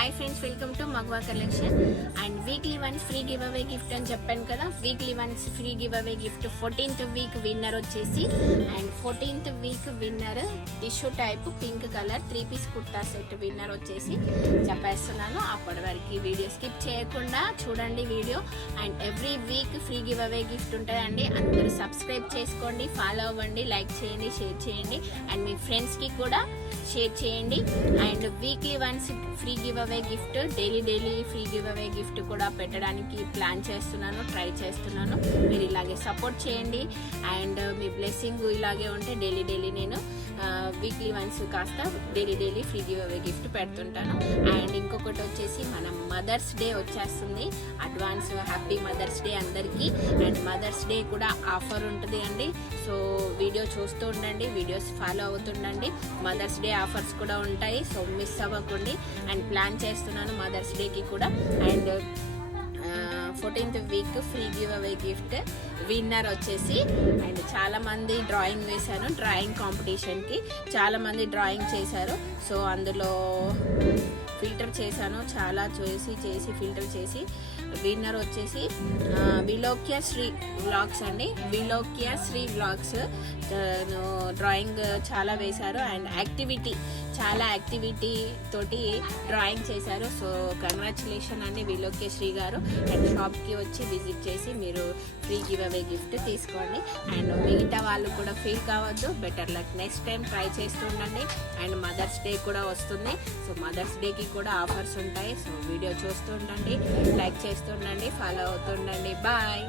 Hi friends, welcome to Magava collection. And weekly once free give away gift అని చెప్పాను కదా. Weekly once free give away gift 14th week winner వచ్చేసి, and 14th week winner tissue type pink colour 3-piece kurta set winner వచ్చేసి చెప్పేస్తున్నాను. అప్పటి వరకు video skip చేయకుండా చూడండి video. And every week free give away gift ఉంటుందండి. అందరూ సబ్స్క్రైబ్ చేసుకోండి, ఫాలో అవ్వండి, లైక్ చేయండి, షేర్ చేయండి, అండ్ మీ ఫ్రెండ్స్కి కూడా షేర్ చేయండి. And weekly once free give away gift, daily free give away gift కూడా పెట్టడానికి ప్లాన్ చేస్తున్నాను, ట్రై చేస్తున్నాను. మీరు ఇలాగే సపోర్ట్ చేయండి. అండ్ మీ బ్లెస్సింగ్ ఇలాగే ఉంటే డైలీ నేను వీక్లీ వన్స్ కాస్త daily free give away gift పెడుతుంటాను. అండ్ ఇంకొకటి వచ్చేసి మన మదర్స్ డే వచ్చేస్తుంది. అడ్వాన్స్ హ్యాపీ మదర్స్ డే అందరికీ. అండ్ మదర్స్ డే కూడా ఆఫర్ ఉంటుంది అండి. సో వీడియో చూస్తూ ఉండండి, వీడియోస్ ఫాలో అవుతుండండి. మదర్స్ డే ఆఫర్స్ కూడా ఉంటాయి, సో మిస్ అవ్వకండి. అండ్ ప్లాన్ చేస్తున్నాను మదర్స్ డేకి కూడా. And 14th week free give away gift winner వచ్చేసి, అండ్ చాలా మంది డ్రాయింగ్ వేశాను. డ్రాయింగ్ కాంపిటీషన్కి చాలా మంది డ్రాయింగ్ చేశారు. సో అందులో ఫిల్టర్ చేశాను, చాలా చేసి ఫిల్టర్ చేసి విన్నర్ వచ్చేసి విలోక్య శ్రీ వ్లాగ్స్ అండి. విలోక్య శ్రీ వ్లాగ్స్ డ్రాయింగ్ చాలా వేశారు. అండ్ చాలా యాక్టివిటీ తోటి డ్రాయింగ్ చేశారు. సో కంగ్రాచులేషన్ అండి విలోక్య శ్రీ గారు. అండ్ షాప్కి వచ్చి విజిట్ చేసి మీరు ఫ్రీ గివ్ అవే గిఫ్ట్ తీసుకోండి. అండ్ మిగతా వాళ్ళు కూడా ఫీల్ కావద్దు, better luck next time try చేస్తూ ఉండండి. అండ్ మదర్స్ డే కూడా వస్తుంది. సో మదర్స్ డేకి కూడా ఆఫర్స్ ఉంటాయి. సో వీడియో చూస్తూ ఉండండి, లైక్ చేస్తూ ఉండండి, ఫాలో అవుతూ ఉండండి. బాయ్.